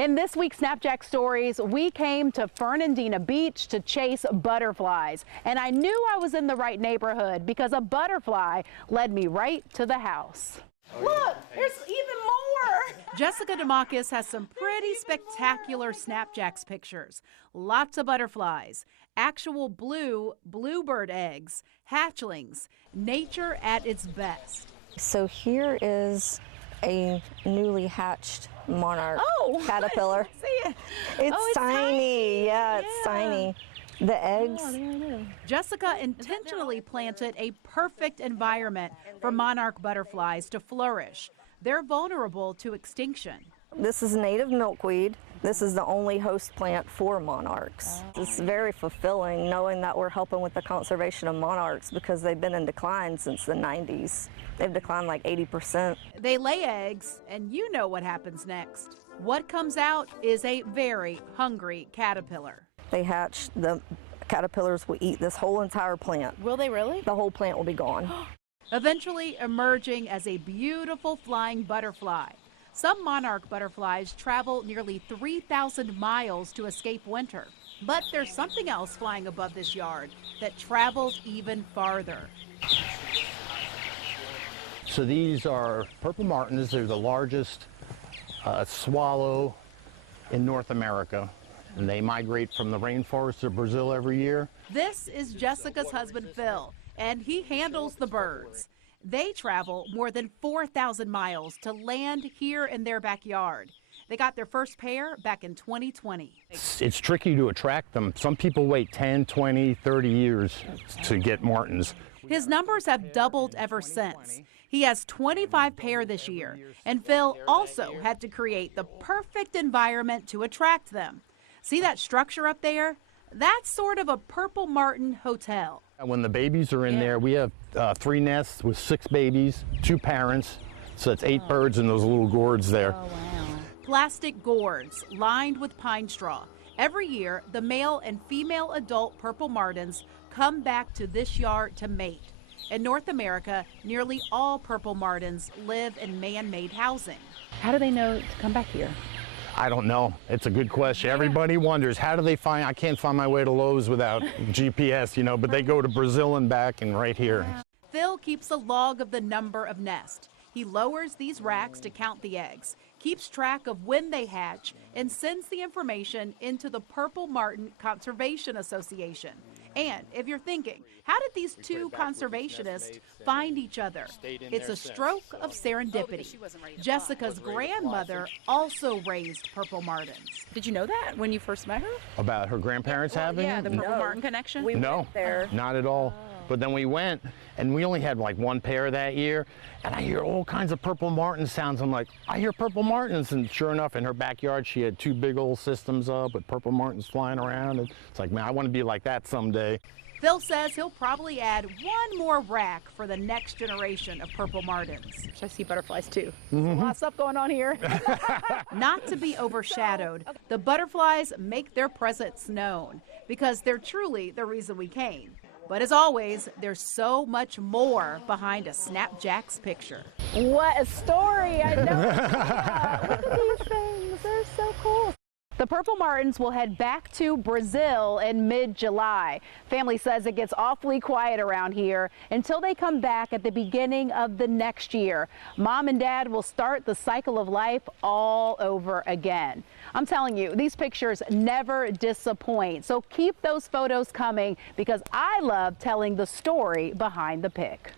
In this week's SnapJAX Stories, we came to Fernandina Beach to chase butterflies. And I knew I was in the right neighborhood because a butterfly led me right to the house. Look, there's even more. Jessyca Demacos has some pretty spectacular SnapJAX pictures. Lots of butterflies, actual bluebird eggs, hatchlings, nature at its best. So here is a newly hatched monarch caterpillar. I see it. It's tiny. Yeah, it's tiny. The eggs. Jessyca intentionally planted a perfect environment for monarch butterflies to flourish. They're vulnerable to extinction. This is native milkweed. This is the only host plant for monarchs. It's very fulfilling knowing that we're helping with the conservation of monarchs because they've been in decline since the 90s. They've declined like 80%. They lay eggs, and you know what happens next. What comes out is a very hungry caterpillar. They hatch, the caterpillars will eat this whole entire plant. Will they really? The whole plant will be gone. Eventually emerging as a beautiful flying butterfly. Some monarch butterflies travel nearly 3,000 miles to escape winter. But there's something else flying above this yard that travels even farther. So these are purple martins. They're the largest swallow in North America. And they migrate from the rainforest of Brazil every year. This is Jessyca's husband, Phil, and he handles the birds. They travel more than 4,000 miles to land here in their backyard. They got their first pair back in 2020. It's tricky to attract them. Some people wait 10, 20, 30 years to get martins. His numbers have doubled ever since. He has 25 pair this year, and Phil also had to create the perfect environment to attract them. See that structure up there? That's sort of a purple martin hotel. When the babies are in there, we have 3 nests with 6 babies, 2 parents, so that's 8 birds in those little gourds there. Oh, wow. Plastic gourds lined with pine straw. Every year, the male and female adult purple martins come back to this yard to mate. In North America, nearly all purple martins live in man-made housing. How do they know to come back here? I don't know. It's a good question. Everybody wonders, how do they find, I can't find my way to Lowe's without GPS, you know, but they go to Brazil and back and right here. Phil keeps a log of the number of nests. He lowers these racks to count the eggs, keeps track of when they hatch, and sends the information into the Purple Martin Conservation Association. And if you're thinking, how did these two conservationists find each other? It's a stroke of serendipity. Jessyca's grandmother also raised purple martins. Did you know that when you first met her? About her grandparents having Yeah, it? the Purple Martin connection? No, went there. not at all. But then we went, and we only had like 1 pair that year, and I hear all kinds of purple martin sounds. I'm like, I hear purple martins, and sure enough, in her backyard, she had 2 big old systems up with purple martins flying around, and it's like, man, I want to be like that someday. Phil says he'll probably add 1 more rack for the next generation of purple martins. I see butterflies too. There's a lot of stuff going on here. Not to be overshadowed, the butterflies make their presence known because they're truly the reason we came. But as always, there's so much more behind a SnapJAX picture. What a story! I know. Look at these things. They're so cool. The purple martins will head back to Brazil in mid-July. Family says it gets awfully quiet around here until they come back at the beginning of the next year. Mom and Dad will start the cycle of life all over again. I'm telling you, these pictures never disappoint. So keep those photos coming because I love telling the story behind the pic.